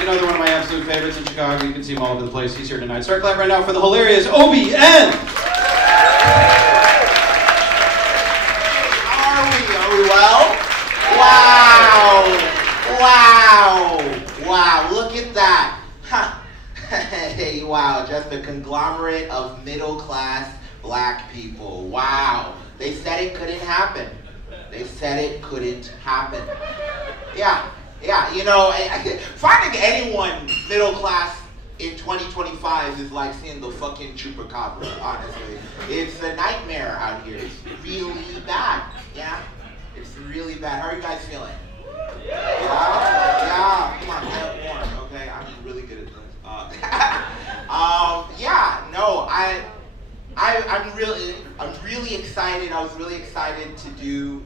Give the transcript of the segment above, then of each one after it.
Another one of my absolute favorites in Chicago. You can see him all over the place. He's here tonight. Start clapping right now for the hilarious Obi Ehn. How are we? Are we well? Wow. Look at that. Hey, wow. Just a conglomerate of middle-class black people. Wow. They said it couldn't happen. Yeah, you know, finding anyone middle class in 2025 is like seeing the fucking chupacabra, honestly. It's a nightmare out here. It's really bad. Yeah, it's really bad. How are you guys feeling? Yeah. Come on, get warm, okay? I'm really good at this. I'm really excited. I was really excited to do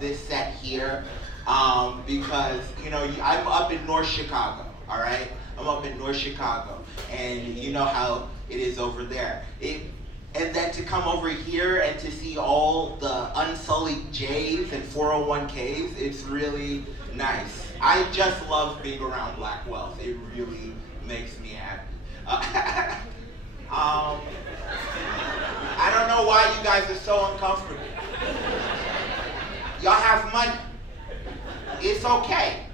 this set here. Because, you know, I'm up in North Chicago, all right? I'm up in North Chicago, and you know how it is over there. And then to come over here and to see all the unsullied J's and 401ks, it's really nice. I just love being around black wealth. It really makes me happy. I don't know why you guys are so uncomfortable. Y'all have money. It's okay.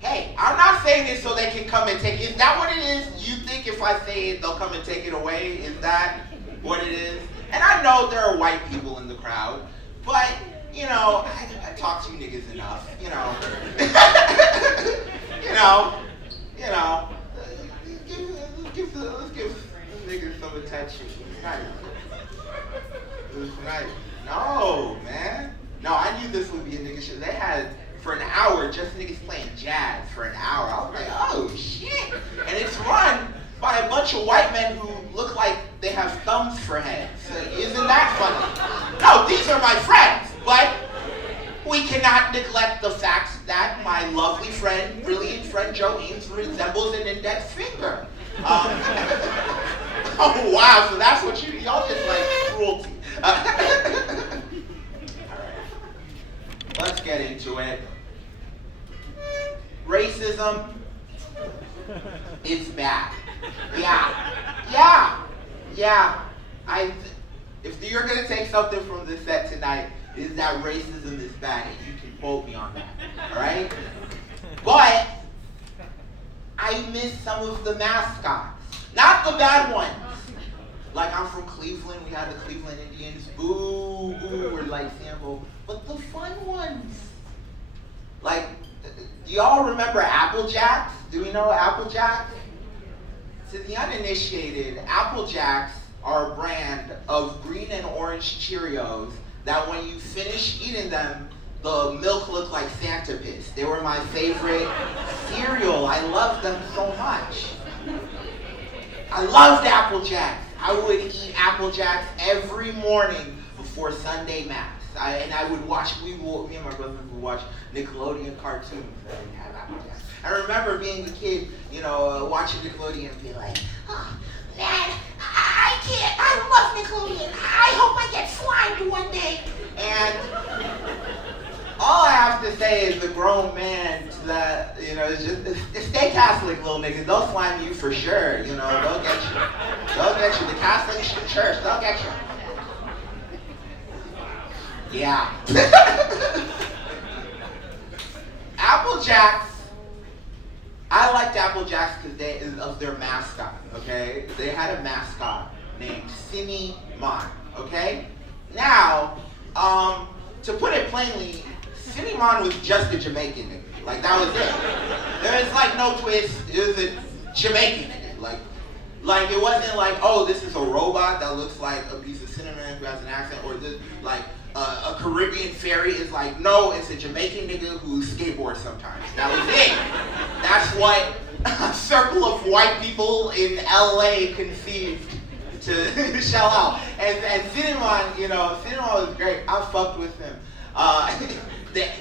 Hey, I'm not saying this so they can come and take it. Is that what it is? You think if I say it, they'll come and take it away? Is that what it is? And I know there are white people in the crowd, but, you know, I talk to you niggas enough, you know. Let's give niggas some attention. It's nice. No, man. No, I knew this would be a nigga shit. They had, for an hour, just niggas playing jazz for an hour. I was like, oh shit. And it's run by a bunch of white men who look like they have thumbs for heads. Isn't that funny? No, these are my friends, but we cannot neglect the fact that my lovely friend, brilliant friend Joe Eames resembles an index finger. Oh wow, so that's what y'all just like cruelty. Let's get into it. Racism is bad. Yeah. If you're gonna take something from this set tonight, is that racism is bad, and you can quote me on that. All right? But I miss some of the mascots, not the bad ones. Like, I'm from Cleveland, we had the Cleveland Indians, boo, or like Sambo, but the fun ones. Like, do y'all remember Apple Jacks? Do we know Apple Jacks? To the uninitiated, Apple Jacks are a brand of green and orange Cheerios that when you finish eating them, the milk looked like Santa piss. They were my favorite cereal. I loved them so much. I loved Apple Jacks. I would eat Apple Jacks every morning before Sunday Mass. Me and my brother would watch Nickelodeon cartoons that would have Apple Jacks. I remember being a kid, you know, watching Nickelodeon and be like, oh, man, I love Nickelodeon. I hope I get slimed one day. And all I have to say is the grown man to that, you know, is just stay Catholic, little niggas. They'll slime you for sure, you know, they'll get you. The Catholic Church, they'll get you. Yeah. Apple Jacks, I liked Apple Jacks because of their mascot, okay? They had a mascot named Cinnamon, okay? Now, to put it plainly, Cinnamon was just a Jamaican nigga. Like, that was it. There was like no twist. It was a Jamaican nigga. Like it wasn't like, oh, this is a robot that looks like a piece of cinnamon who has an accent, or this, like, a Caribbean fairy. Is like, no, it's a Jamaican nigga who skateboards sometimes. That was it. That's what a circle of white people in LA conceived to shell out. And Cinnamon, you know, Cinnamon was great. I fucked with him.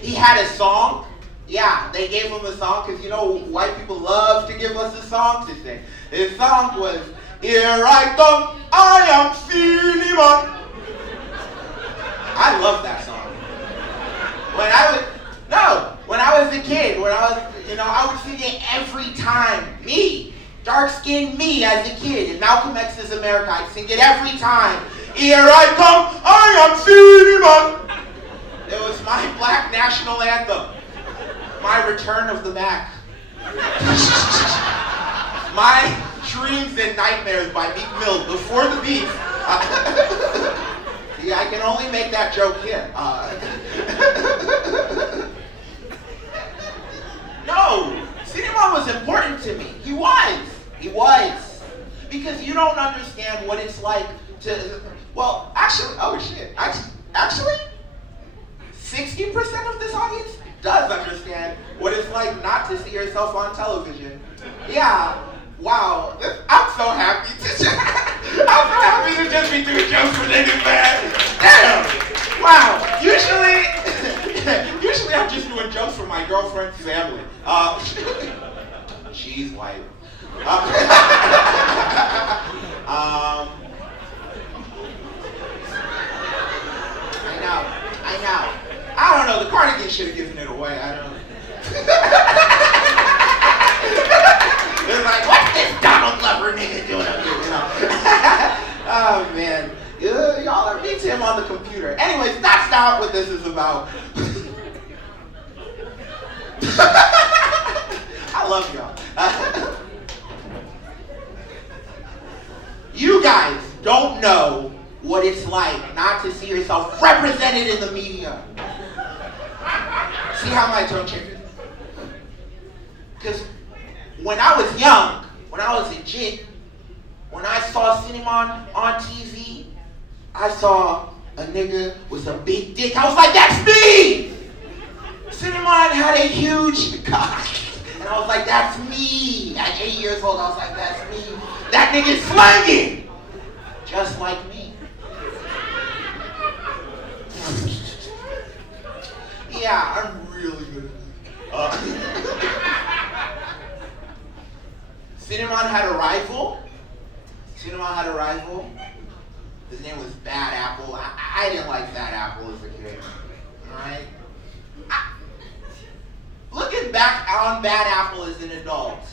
He had a song. Yeah, they gave him a song because, you know, white people love to give us a song to sing. His song was, here I come, I am Cinnamon. I love that song. When I was a kid, I would sing it every dark-skinned me as a kid in Malcolm X's America. I'd sing it every time. Here I come, I am Cinnamon. It was my black national anthem. My Return of the Mac. My Dreams and Nightmares by Meek Mill before the beef. Yeah, I can only make that joke here. No, Cinnamon was important to me. He was. Because you don't understand what it's like to, well, actually, oh shit. Actually, 60% of this audience does understand what it's like not to see yourself on television. Yeah, wow, I'm so happy to just be doing jokes for niggas, man. Damn, wow, usually I'm just doing jokes for my girlfriend's family. She's white. I know. I don't know, the cardigan should have given it away, I don't know. They're like, what's this Donald Glover nigga doing up here, you know? Oh man, y'all are meet him on the computer. Anyways, that's not what this is about. I love y'all. You guys don't know what it's like not to see yourself represented in the media. See how my tone changes? Because when I was young, when I was a jit, when I saw Cinnamon on TV, I saw a nigga with a big dick. I was like, that's me! Cinnamon had a huge cock. And I was like, that's me. At 8 years old, I was like, that's me. That nigga's slanging! Just like me. Yeah, I'm really good at this. Cinnamon had a rival. His name was Bad Apple. I didn't like Bad Apple as a kid. Alright? Looking back on Bad Apple as an adult,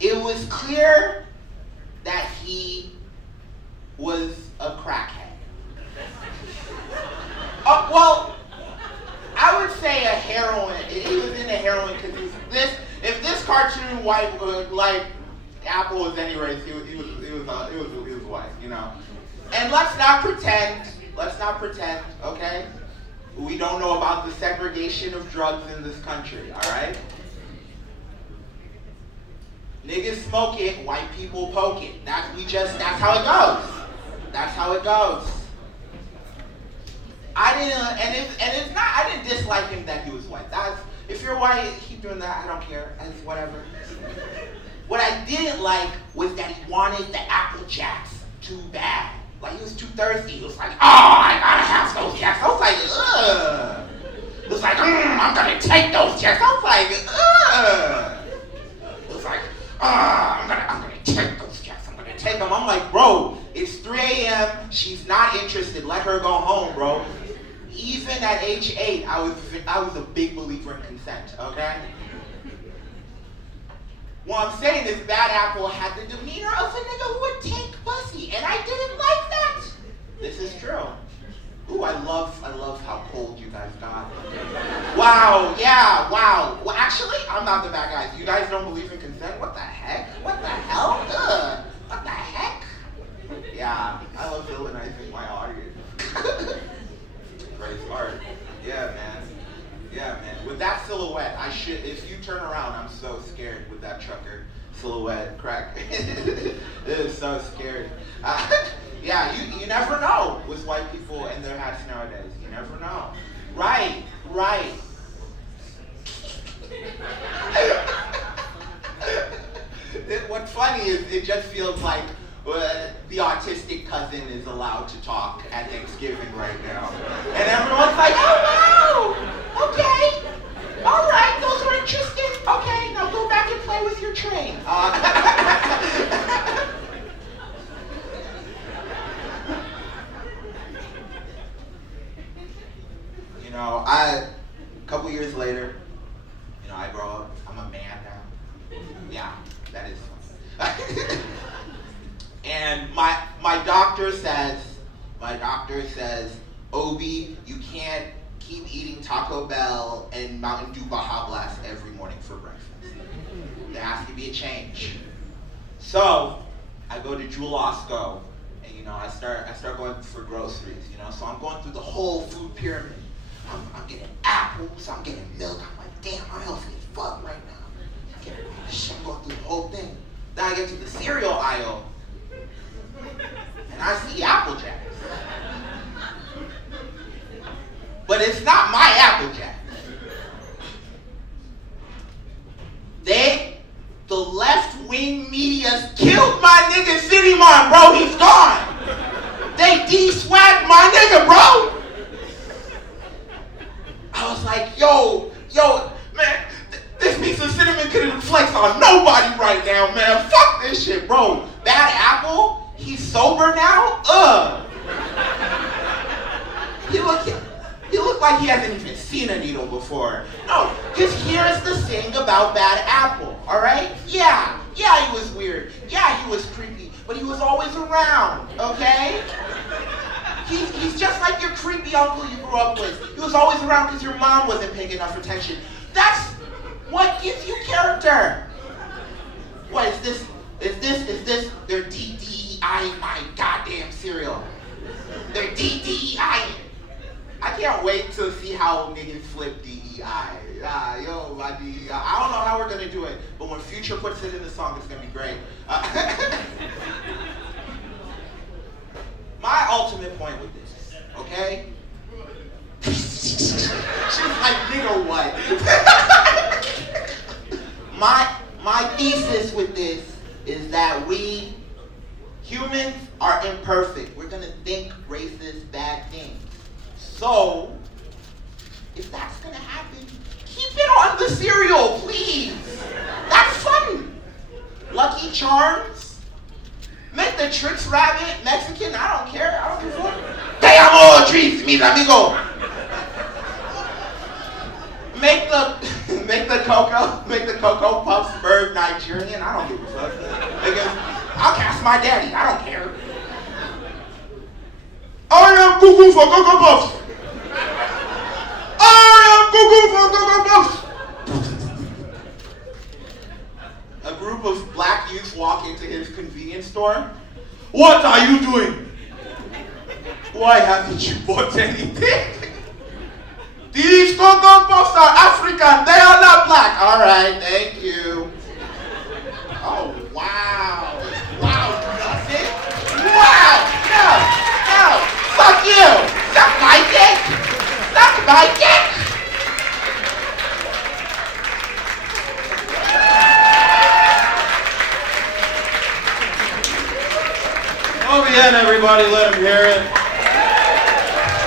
it was clear that he was a crackhead. Well, I would say a heroin. He was into heroin because if this cartoon white like Apple was any race, he was white, you know. And let's not pretend, okay? We don't know about the segregation of drugs in this country, all right? Niggas smoke it, white people poke it. That's how it goes. That's how it goes. I didn't dislike him that he was white. If you're white, keep doing that, I don't care, it's whatever. What I didn't like was that he wanted the Apple Jacks too bad. Like, he was too thirsty. He was like, oh, I gotta have those Jacks. I was like, ugh. He was like, I'm gonna take those Jacks. I was like, ugh. He was like, I'm gonna take those Jacks. I'm gonna take them. I'm like, bro, it's 3 a.m. She's not interested. Let her go home, bro. Even at age 8, I was a big believer in consent, okay? What I'm saying is Bad Apple had the demeanor of a nigga who would take pussy, and I didn't like that. This is true. Ooh, I love how cold you guys got. Wow, yeah, wow. Well, actually, I'm not the bad guy. You guys don't believe in consent? What the heck? What the hell? Ugh. What the heck? Yeah, I love villainizing my audience. Very smart. Yeah, man. Yeah, man. With that silhouette, if you turn around, I'm so scared with that trucker silhouette crack. It is so scary. Yeah, you never know with white people and their hats nowadays. You never know. Right. What's funny is it just feels like the autistic cousin is allowed to talk at Thanksgiving right now. And everyone's like, oh wow, okay, all right, those were interesting. Okay, now go back and play with your train. You know, a couple years later, you know, I grow up, I'm a man now. Yeah, that is fun. doctor says, Obi, you can't keep eating Taco Bell and Mountain Dew Baja Blast every morning for breakfast. There has to be a change. So I go to Julasco, and I start going for groceries. So I'm going through the whole food pyramid. I'm getting apples, I'm getting milk. I'm like, damn, I'm healthy as fuck right now. I'm going through the whole thing. Then I get to the cereal aisle, and I see Apple Jacks. But it's not my Apple Jacks. The left-wing media killed my nigga City Mom, bro. He's gone. They de-swagged my nigga, bro. I was like, yo, man, this piece of cinnamon couldn't flex on nobody right now, man. Fuck this shit, bro. Bad Apple, he's sober now? He looked like he hasn't even seen a needle before. No, because here's the thing about Bad Apple, all right? Yeah, he was weird. Yeah, he was creepy, but he was always around, okay? He's just like your creepy uncle you grew up with. He was always around because your mom wasn't paying enough attention. That's what gives you character. What is this? Is this their DDEI my goddamn cereal? Their DDEI. I can't wait to see how niggas flip DEI. Yo, my DEI. I don't know how we're gonna do it, but when Future puts it in the song, it's gonna be great. My ultimate point with this, okay? She's like, nigga, what? My thesis with this is that we humans are imperfect. We're gonna think racist, bad things. So, if that's gonna happen, keep it on the cereal, please. That's fun. Lucky Charms. Make the Trix Rabbit Mexican. I don't care. I don't give a fuck. Te amo, Trix, mis amigo. Make the Cocoa Puffs Bird Nigerian. I don't give a fuck. I'll cast my daddy. I don't care. I am cuckoo for Cocoa Puffs. I am cuckoo for Cocoa Puffs. A group of black youths walk into his convenience store. What are you doing? Why haven't you bought anything? These Cocoa Puffs are African. They are not black. All right, thank you. Oh, wow. Wow, that's it? Wow. No. Fuck you. Suck my dick. Suck my dick. Obi Ehn, everybody, let him hear it.